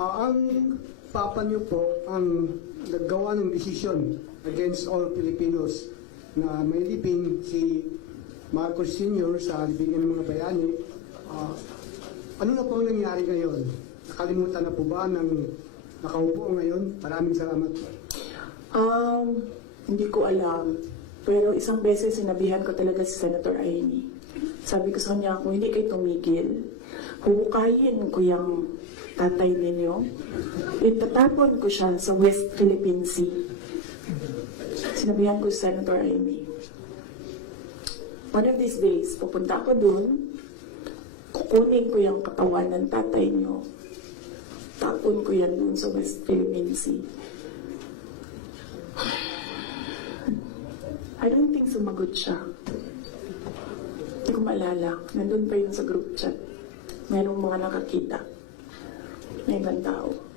Ah, ang papa niyo po ang naggawa ng desisyon against all Filipinos na may libing si Marcos Sr. sa libingan ng mga bayani. Ah, ano na po ang nangyari ngayon? Nakalimutan na po ba ng nakaupo ngayon? Maraming salamat. Um, hindi ko alam. Pero isang beses sinabihan ko talaga si Senator Aini. Sabi ko sa kanya, kung hindi kayo tumigil, huhukayin ko yung tatay ninyo. Itatapon ko siya sa West Philippine Sea. Sinabihan ko si Senator Aini. One of these days, pupunta ako dun, kukunin ko yung katawan ng tatay niyo. Tapon ko yan dun sa West Philippine Sea. I don't think sumagot siya. Hindi ko maalala. Nandun pa yun sa group chat. Merong mga nakakita. May ibang tao.